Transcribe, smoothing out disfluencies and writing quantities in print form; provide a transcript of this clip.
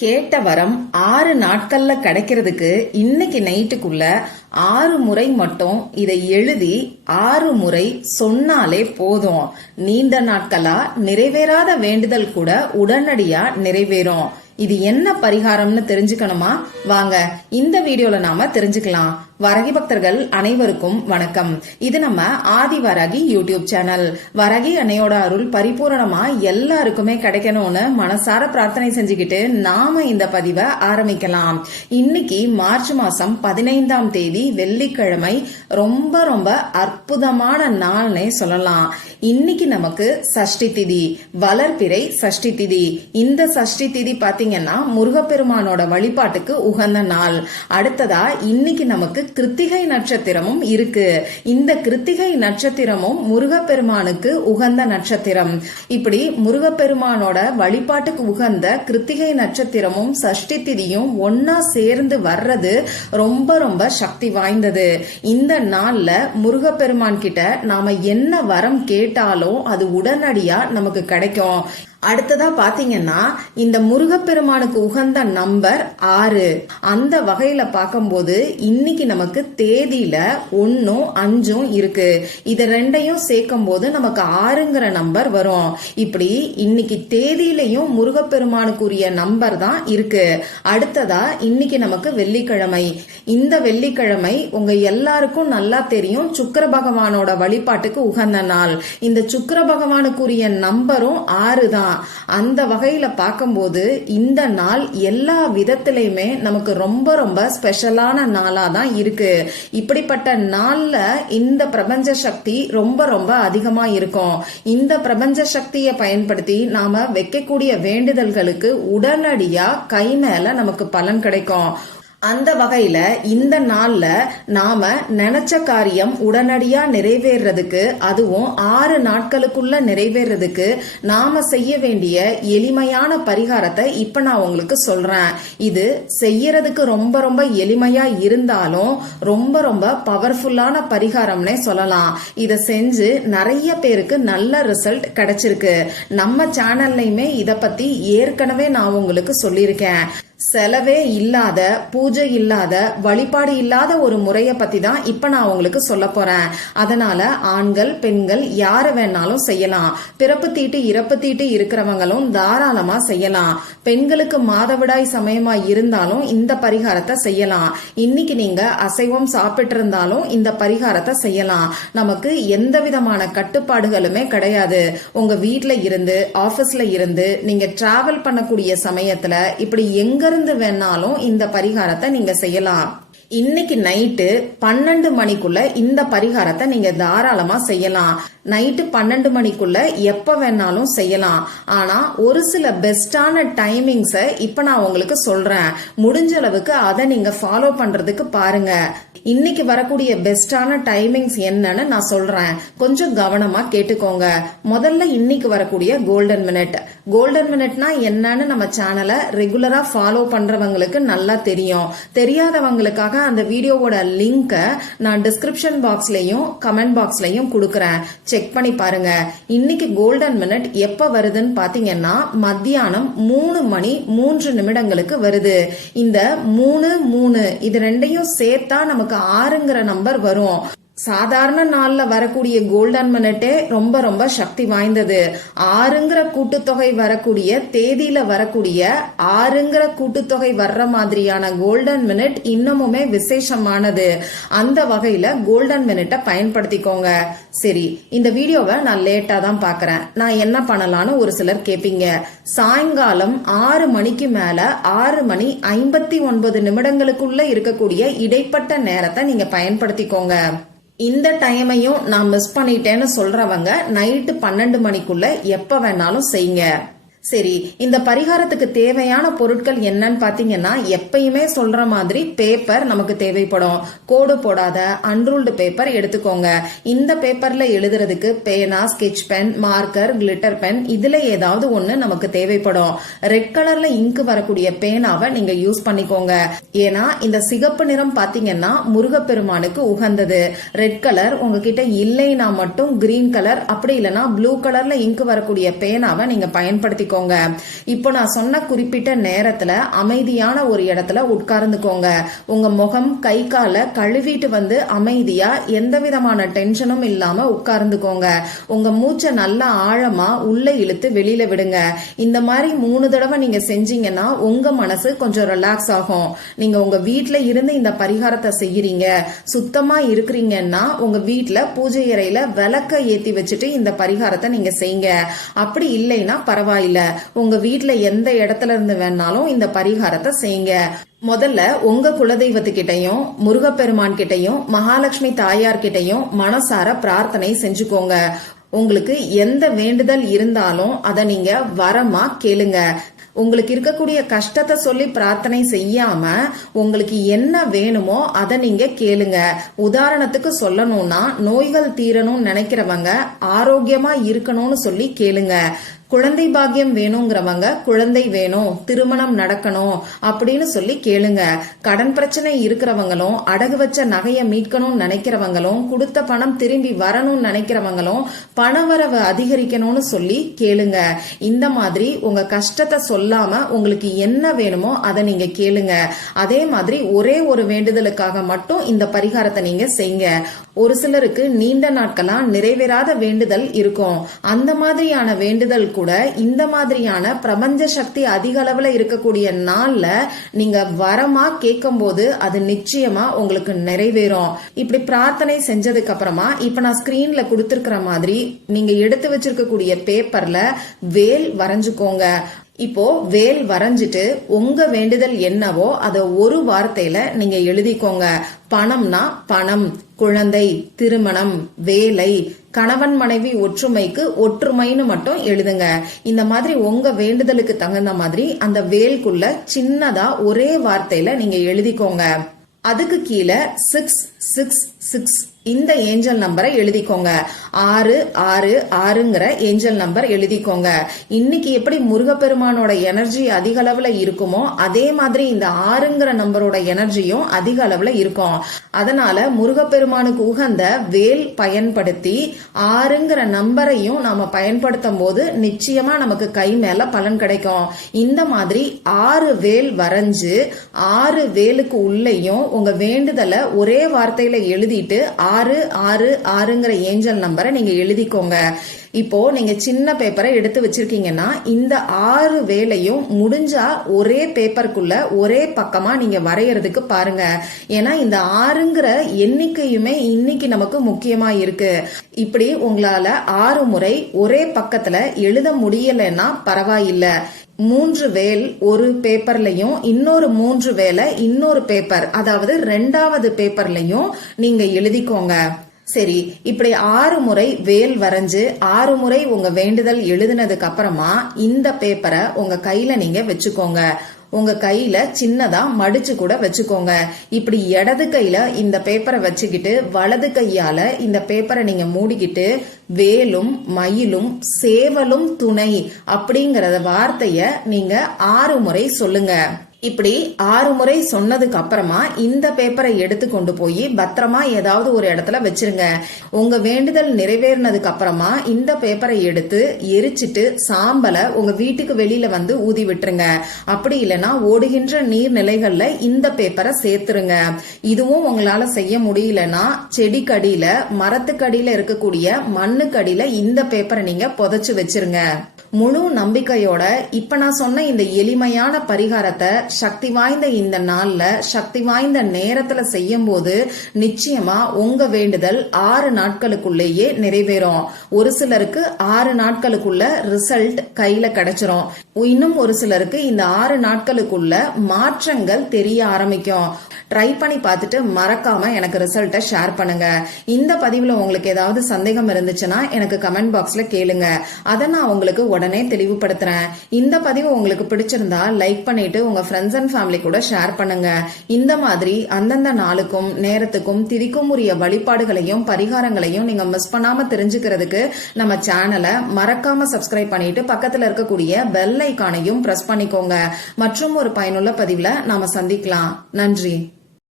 கேட்ட வரம் 6 நாட்கள்ல கிடைக்கிறதுக்கு இன்னைக்கு நைட்டுக்குள்ள 6 முறை மட்டும் இதை எழுதி 6 முறை சொன்னாலே போதும். நீண்ட நாட்களா நிறைவேறாத வேண்டுதல் கூட உடனடியா நிறைவேறும். இது என்ன பரிகாரம்னு தெரிஞ்சுக்கணுமா? வாங்க இந்த வீடியோல நாம தெரிஞ்சுக்கலாம். வரகி பக்தர்கள் அனைவருக்கும் வணக்கம். இது நம்ம ஆதி வரகி யூடியூப் சேனல். வரகி அன்னையோட அருள் பரிபூரணமா எல்லாருக்குமே கிடைக்கணும்னு மனசார பிரார்த்தனை செஞ்சுக்கிட்டு நாம இந்த பதிவை ஆரம்பிக்கலாம். இன்னைக்கு மார்ச் மாசம் 15ஆம் தேதி வெள்ளிக்கிழமை. ரொம்ப ரொம்ப அற்புதமான நாள்னே சொல்லலாம். இன்னைக்கு நமக்கு சஷ்டி திதி, வளர்பிறை சஷ்டி திதி. இந்த சஷ்டி திதி பாத்தீங்கன்னா முருகப்பெருமானோட வழிபாட்டுக்கு உகந்த நாள். அடுத்ததா இன்னைக்கு நமக்கு கிருத்திகை நட்சத்திரமும் இருக்கு. இந்த கிருத்திகை நட்சத்திரமும் முருகப்பெருமானுக்கு உகந்த நட்சத்திரம். இப்படி முருகப்பெருமானோட வழிபாட்டுக்கு உகந்த கிருத்திகை நட்சத்திரமும் சஷ்டி திதியும் ஒன்னா சேர்ந்து வர்றது ரொம்ப ரொம்ப சக்தி வாய்ந்தது. இந்த நாள்ல முருகப்பெருமான் கிட்ட நாம என்ன வரம் கேட்டாலும் அது உடனடியா நமக்கு கிடைக்கும். அடுத்ததா பாத்தீங்கன்னா இந்த முருகப்பெருமானுக்கு உகந்த நம்பர் 6. அந்த வகையில பார்க்கும்போது இன்னைக்கு நமக்கு தேதியில 1ம் 5ம் இருக்கு. இத ரெண்டையும் சேர்க்கும் போது நமக்கு 6ங்கிற நம்பர் வரும். இப்படி இன்னைக்கு தேதியிலையும் முருகப்பெருமானுக்குரிய நம்பர் தான் இருக்கு. அடுத்ததா இன்னைக்கு நமக்கு வெள்ளிக்கிழமை. இந்த வெள்ளிக்கிழமை உங்க எல்லாருக்கும் நல்லா தெரியும், சுக்கிர பகவானோட வழிபாட்டுக்கு உகந்த நாள். இந்த சுக்கிர பகவானுக்குரிய நம்பரும் 6 தான். அந்த வகையில பார்க்கும்போது இந்த நாள் எல்லா விதத்திலையுமே நமக்கு ரொம்ப ரொம்ப ஸ்பெஷலான நாளா தான் இருக்கு. இப்படிப்பட்ட நாள்ல இந்த பிரபஞ்ச சக்தி ரொம்ப ரொம்ப அதிகமா இருக்கும். இந்த பிரபஞ்ச சக்தியை பயன்படுத்தி நாம வைக்கக்கூடிய வேண்டுதல்களுக்கு உடனடியா கை மேல நமக்கு பலன் கிடைக்கும். அந்த வகையில இந்த நாள்ல நாம நினைச்ச காரியம் உடனடியா நிறைவேறதுக்கு, அதுவும் 6 நாட்களுக்குள்ள நிறைவேறதுக்கு நாம செய்ய வேண்டிய எளிமையான பரிகாரத்தை இப்ப நான் உங்களுக்கு சொல்றேன். இது செய்யறதுக்கு ரொம்ப ரொம்ப எளிமையா இருந்தாலும் ரொம்ப ரொம்ப பவர்ஃபுல்லான பரிகாரம்னே சொல்லலாம். இத செஞ்சு நிறைய பேருக்கு நல்ல ரிசல்ட் கிடைச்சிருக்கு. நம்ம சேனல்லையுமே இத பத்தி ஏற்கனவே நான் உங்களுக்கு சொல்லியிருக்கேன். செலவே இல்லாத, பூஜை இல்லாத, வழிபாடு இல்லாத ஒரு முறைய பத்தி தான் இப்ப நான் உங்களுக்கு சொல்ல போறேன். அதனால ஆண்கள் பெண்கள் யார வேணாலும் செய்யலாம். பிறப்பு தீட்டு இறப்பு தீட்டு இருக்கிறவங்களும் தாராளமா செய்யலாம். பெண்களுக்கு மாதவிடாய் சமயமா இருந்தாலும் இந்த பரிகாரத்தை செய்யலாம். இன்னைக்கு நீங்க அசைவம் சாப்பிட்டு இருந்தாலும் இந்த பரிகாரத்தை செய்யலாம். நமக்கு எந்த விதமான கட்டுப்பாடுகளுமே கிடையாது. உங்க வீட்ல இருந்து, ஆபீஸ்ல இருந்து, நீங்க டிராவல் பண்ணக்கூடிய சமயத்துல இப்படி எங்க இருந்து வேணாலும் இந்த பரிகாரத்தை நீங்க செய்யலாம். இன்னைக்கு நைட்டு 12 மணிக்குள்ள இந்த பரிகாரத்தை நீங்க தாராளமா செய்யலாம். நைட்டு 12 மணிக்குள்ள எப்ப வேணாலும் செய்யலாம். ஆனா ஒரு சில பெஸ்டான டைமிங்ஸ இப்ப நான் உங்களுக்கு சொல்றேன். முடிஞ்ச அளவுக்கு அதை நீங்க ஃபாலோ பண்றதுக்கு பாருங்க. இன்னைக்கு வரக்கூடிய பெஸ்டான டைமிங்ஸ் என்னன்னு நான் சொல்றேன், கொஞ்சம் கவனமா கேட்டுக்கோங்க. முதல்ல இன்னைக்கு வரக்கூடிய கோல்டன் மினிட். கோல்டன் மினிட்னா என்னன்னு நம்ம சேனலை ரெகுலரா ஃபாலோ பண்றவங்களுக்கு நல்லா தெரியும். தெரியாதவங்களுக்காக அந்த வீடியோவோட லிங்க நான் டிஸ்கிரிப்ஷன் பாக்ஸ்லயும் கமெண்ட் பாக்ஸ்லயும் கொடுக்கறேன். செக் பண்ணி பாருங்க. இன்னைக்கு கோல்டன் மினிட் எப்ப வருதுன்னு பாத்தீங்கன்னா மத்தியானம் 3 மணி 3 நிமிடங்களுக்கு வருது. இந்த 3 இது ரெண்டையும் சேர்த்தா நமக்கு 6ங்கிற நம்பர் வரும். சாதாரண நாள்ல வரக்கூடிய கோல்டன் மினிட்டே ரொம்ப ரொம்ப சக்தி வாய்ந்தது. 6ங்கிற கூட்டுத்தொகை வரக்கூடிய தேதியில வரக்கூடிய 6ங்கிற கூட்டுத்தொகை வர்ற மாதிரியான கோல்டன் மினிட் இன்னமுமே விசேஷமானது. அந்த வகையில கோல்டன் மினிட்டை பயன்படுத்திக்கோங்க. சரி, இந்த வீடியோவை நான் லேட்டா தான் பாக்குறேன், நான் என்ன பண்ணலான்னு ஒரு சிலர் கேப்பீங்க. சாயங்காலம் 6 மணிக்கு மேல 6 மணி 59 நிமிடங்களுக்குள்ள இருக்கக்கூடிய இடைப்பட்ட நேரத்தை நீங்க பயன்படுத்திக்கோங்க. இந்த டைமையும் நான் மிஸ் பண்ணிட்டேன்னு சொல்றவங்க நைட்டு 12 மணிக்குள்ள எப்ப வேணாலும் செய்யுங்க. சரி, இந்த பரிகாரத்துக்கு தேவையான பொருட்கள் என்னன்னு பாத்தீங்கன்னா எப்பயுமே சொல்ற மாதிரி பேப்பர் நமக்கு தேவைப்படும். கோடு போடாத அன்ரூல்டு பேப்பர் எடுத்துக்கோங்க. இந்த பேப்பர்ல எழுதுறதுக்கு பேனா, sketch pen, marker, glitter pen, இதுல ஏதாவது ஒண்ணு நமக்கு தேவைப்படும். ரெட் கலர்ல இங்கு வரக்கூடிய பேனாவை நீங்க யூஸ் பண்ணிக்கோங்க. ஏன்னா இந்த சிகப்பு நிறம் பாத்தீங்கன்னா முருகப்பெருமானுக்கு உகந்தது. ரெட் கலர் உங்ககிட்ட இல்லைன்னா மட்டும் கிரீன் கலர், அப்படி இல்லைன்னா ப்ளூ கலர்ல இங்கு வரக்கூடிய பேனாவை நீங்க பயன்படுத்தி சொல்லிக்கோங்க. இப்போ நான் சொன்ன குறிப்பிட்ட நேரத்துல அமைதியான ஒரு இடத்துல உட்கார்ந்துக்கோங்க. உங்க முகம் கை காலை கழுவிட்டு வந்து அமைதியா எந்த விதமான டென்ஷனும் இல்லாம உட்கார்ந்துக்கோங்க. உங்க மூச்சை நல்லா ஆழமா உள்ள இழுத்து வெளியில விடுங்க. இந்த மாதிரி 3 தடவை நீங்க செஞ்சீங்கன்னா உங்க மனசு கொஞ்சம் ரிலாக்ஸ் ஆகும். நீங்க உங்க வீட்டுல இருந்து இந்த பரிகாரத்தை செய்யறீங்க, சுத்தமா இருக்கிறீங்கன்னா உங்க வீட்டுல பூஜை அறையில விளக்க ஏத்தி வச்சுட்டு இந்த பரிகாரத்தை நீங்க செய்யுங்க. அப்படி இல்லைன்னா பரவாயில்ல, உங்க வீட்டுல எந்த இடத்துல இருந்து வேணாலும் இந்த பரிகாரத்தை செய்யுங்க. முதல்ல உங்க குலதெய்வத்துக்கிட்டையும் முருகப்பெருமான் கிட்டையும் மகாலட்சுமி தாயார் கிட்டையும் மனசார பிரார்த்தனை செஞ்சுக்கோங்க. உங்களுக்கு எந்த வேண்டுதல் இருந்தாலும் அதை நீங்க வரமா கேளுங்க. உங்களுக்கு இருக்கக்கூடிய கஷ்டத்தை சொல்லி பிரார்த்தனை செய்யாம உங்களுக்கு என்ன வேணுமோ அதை நீங்க கேளுங்க. உதாரணத்துக்கு சொல்லணும்னா, நோய்கள் தீரணும்னு நினைக்கிறவங்க ஆரோக்கியமா இருக்கணும்னு சொல்லி கேளுங்க. குழந்தை பாக்கியம் வேணுங்கிறவங்க குழந்தை வேணும், திருமணம் நடக்கணும் அப்படின்னு சொல்லி கேளுங்க. கடன் பிரச்சனை இருக்கிறவங்களும், அடகு வச்ச நகையை மீட்கணும்னு நினைக்கிறவங்களும், கொடுத்த பணம் திரும்பி வரணும்னு நினைக்கிறவங்களும் பணவரவு அதிகரிக்கணும்னு சொல்லி கேளுங்க. இந்த மாதிரி உங்க கஷ்டத்தை சொல்லாம உங்களுக்கு என்ன வேணுமோ அதை நீங்க கேளுங்க. அதே மாதிரி ஒரே ஒரு வேண்டுதலுக்காக மட்டும் இந்த பரிகாரத்தை நீங்க செய்யுங்க. ஒரு சிலருக்கு நீண்ட நாட்களா நிறைவேறாத வேண்டுதல் இருக்கும். அந்த மாதிரியான வேண்டுதல் கூட இந்த மாதிரியான பிரபஞ்ச சக்தி அதிக அளவுல இருக்கக்கூடிய நாள்ல நீங்க வரமா கேட்கும் போது அது நிச்சயமா உங்களுக்கு நிறைவேறும். இப்படி பிரார்த்தனை செஞ்சதுக்கு அப்புறமா இப்ப நான் ஸ்கிரீன்ல கொடுத்திருக்கிற மாதிரி நீங்க எடுத்து வச்சிருக்கக்கூடிய பேப்பர்ல வேல் வரைஞ்சுக்கோங்க. இப்போ வேல் வரைஞ்சிட்டு உங்க வேண்டுதல் என்னவோ அதை ஒரு வார்த்தையில நீங்க எழுதிக்கோங்க. பணம்னா பணம், குழந்தை, திருமணம், வேலை, கணவன் மனைவி ஒற்றுமைக்கு ஒற்றுமைன்னு மட்டும் எழுதுங்க. இந்த மாதிரி உங்க வேண்டுதலுக்கு தகுந்த மாதிரி அந்த வேல்குள்ள சின்னதா ஒரே வார்த்தையில நீங்க எழுதிக்கோங்க. அதுக்கு கீழே 666 இந்த ஏஞ்சல் நம்பரை எழுதிக்கோங்க. 666ங்கிற ஏஞ்சல் நம்பர் எழுதிக்கோங்க. இன்னைக்கு எப்படி முருகப்பெருமானோட எனர்ஜி அதிக அளவுல இருக்குமோ அதே மாதிரி இந்த 6ங்கிற நம்பரோட எனர்ஜியும் அதிக அளவுல இருக்கும். அதனால முருகப்பெருமானுக்கு உகந்த வேல் பயன்படுத்தி 6ங்கிற நம்பரையும் நாம பயன்படுத்தும் போது நிச்சயமா நமக்கு கை மேல பலன் கிடைக்கும். இந்த மாதிரி 6 வேல் வரைஞ்சு 6 வேலுக்கு உள்ளேயும் உங்க வேண்டுதலை ஒரே வார்த்தையில எழுதிட்டு 666ங்கிற ஏஞ்சல் நம்பரை நீங்க எழுதிக்கோங்க. இப்போ நீங்க சின்ன பேப்பரை எடுத்து வச்சிருக்கீங்கன்னா இந்த 6 வேலையும் முடிஞ்சா ஒரே பேப்பருக்குள்ள ஒரே பக்கமா நீங்க வரையறதுக்கு பாருங்க. ஏன்னா இந்த 6ங்கிற எண்ணிக்கையுமே இன்னைக்கு நமக்கு முக்கியமா இருக்கு. இப்படி உங்களால 6 முறை ஒரே பக்கத்துல எழுத முடியலன்னா பரவாயில்ல, 3 வேல் ஒரு பேப்பர்லயும் இன்னொரு 3 வேலை இன்னொரு பேப்பர், அதாவது 2வது பேப்பர்லயும் நீங்க எழுதிக்கோங்க. சரி, இப்படி 6 முறை வேல் வரைஞ்சு 6 முறை உங்க வேண்டுதல் எழுதினதுக்கு அப்புறமா இந்த பேப்பரை உங்க கையில நீங்க வச்சுக்கோங்க. உங்க கையில சின்னதா மடிச்சு கூட வச்சுக்கோங்க. இப்படி இடது கையில இந்த பேப்பரை வச்சுக்கிட்டு வலது கையால இந்த பேப்பரை நீங்க மூடிக்கிட்டு வேலும் மயிலும் சேவலும் துணை அப்படிங்கறத வார்த்தைய நீங்க 6 முறை சொல்லுங்க. இப்படி 6 முறை சொன்னதுக்கு அப்புறமா இந்த பேப்பரை எடுத்து கொண்டு போய் பத்திரமா ஏதாவது ஒரு இடத்துல வச்சிருங்க. உங்க வேண்டுதல் நிறைவேறினதுக்கு அப்புறமா இந்த பேப்பரை எடுத்து எரிச்சிட்டு சாம்பலை உங்க வீட்டுக்கு வெளியில வந்து ஊதி விட்டுருங்க. அப்படி இல்லைன்னா ஓடுகின்ற நீர்நிலைகள்ல இந்த பேப்பரை சேர்த்துருங்க. இதுவும் உங்களால செய்ய முடியலன்னா செடிக்கடியில மரத்துக்கடியில இருக்கக்கூடிய மண்ணுக்கடியில இந்த பேப்பரை நீங்க புதைச்சு வச்சிருங்க. முழு நம்பிக்கையோட இப்ப நான் சொன்ன இந்த எளிமையான பரிகாரத்தை சக்தி வாய்ந்த இந்த நாள்ல சக்தி வாய்ந்த நேரத்துல செய்யும் போது நிச்சயமா உங்க வேண்டுதல் 6 நாட்களுக்குள்ளேயே நிறைவேறும். ஒரு சிலருக்கு 6 நாட்களுக்குள்ள ரிசல்ட் கையில கிடைச்சிரும். இன்னும் ஒரு சிலருக்கு இந்த 6 நாட்களுக்குள்ள மாற்றங்கள் தெரிய ஆரம்பிக்கும். ட்ரை பண்ணி பார்த்துட்டு மறக்காம எனக்கு ரிசல்ட்டை ஷேர் பண்ணுங்க. இந்த பதிவுல உங்களுக்கு ஏதாவது சந்தேகம் இருந்துச்சுன்னா எனக்கு கமெண்ட் பாக்ஸ்ல கேளுங்க. அதை நான் உங்களுக்கு உடனே தெளிவுபடுத்துறேன். இந்த பதிவு உங்களுக்கு பிடிச்சிருந்தா லைக் பண்ணிட்டு உங்க ஃப்ரெண்ட்ஸ் அண்ட் ஃபேமிலி கூட ஷேர் பண்ணுங்க. இந்த மாதிரி அந்தந்த நாளுக்கும் நேரத்துக்கும் திதிக்கும் உரிய வழிபாடுகளையும் பரிகாரங்களையும் நீங்க மிஸ் பண்ணாம தெரிஞ்சுக்கிறதுக்கு நம்ம சேனலை மறக்காம சப்ஸ்கிரைப் பண்ணிட்டு பக்கத்துல இருக்கக்கூடிய பெல் ஐகானையும் பிரஸ் பண்ணிக்கோங்க. மற்றும் ஒரு பயனுள்ள பதிவுல நாம சந்திக்கலாம். நன்றி.